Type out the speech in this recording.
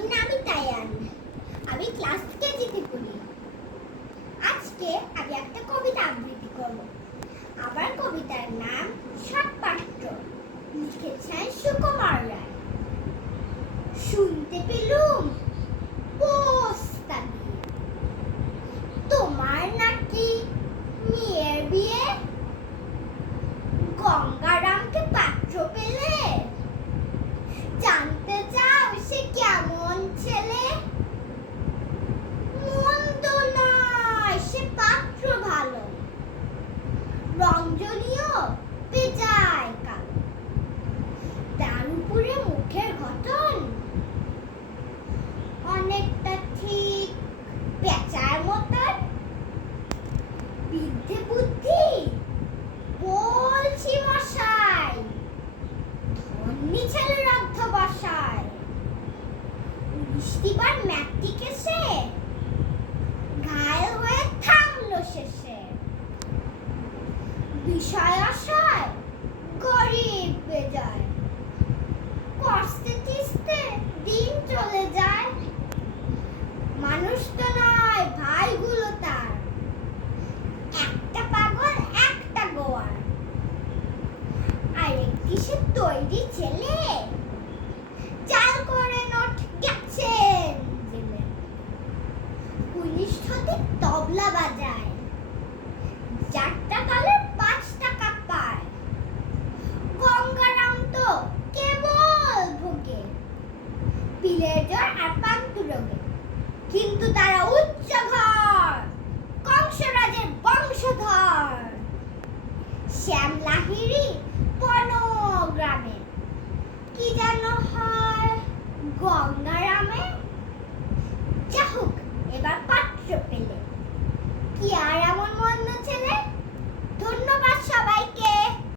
আমি নামিতায়ান। আমি ক্লাস কেজিতে পড়ি। আজকে আমি একটা কবিতা আবৃত্তি করব। আমার কবিতার নাম সাতপাত্র, লিখেছেন সুকুমার রায়। শুনতে পেলুম পোস্তা দিয়ে, তোমার নাকি মেয়ের বিয়ে। গঙ্গারামকে পাত্র পেলে, জানতে চাও সে কেমন ছেলে। মন্দ নয় সে পাত্র ভালো, রঞ্জনীয় বেজায় কালো। তার উপরে মুখের গঠন অনেকটা ঠিক পেঁচার মতন। বিদ্যে বুদ্ধি বলছি মশাই, ধন্যী ছেলের অধ্যবসায়। 19টি বার ম্যাট্রিক এসে ঘায়ল হয়ে থামলো শেষে। বিষয় আশায় গরিব বেজায়, কষ্টে টিস্তে দিন চলে যায়। মানুষ তো নয় ভাইগুলো তার, একটা পাগল একটা গোয়ার। আরেকটি সে তৈরি ছেলে, চাল করে নোট গেছেন জেলে। পুলিশ হতে তবলা বাজায়, 4টা তালে 5 টাকা পায়। গঙ্গারাম তো কেবল ভোগে পিলের জ্বর আর পান্তুর রোগে, কিন্তু তারা উচ্চ ঘর, কংসরাজের বংশধর। শ্যাম লাহিড়ী বনগ্রামে, কি যেন হয় গঙ্গারামে। যা হোক এবার পাত্র পেলে, কি আর এমন মন্দ ছেলে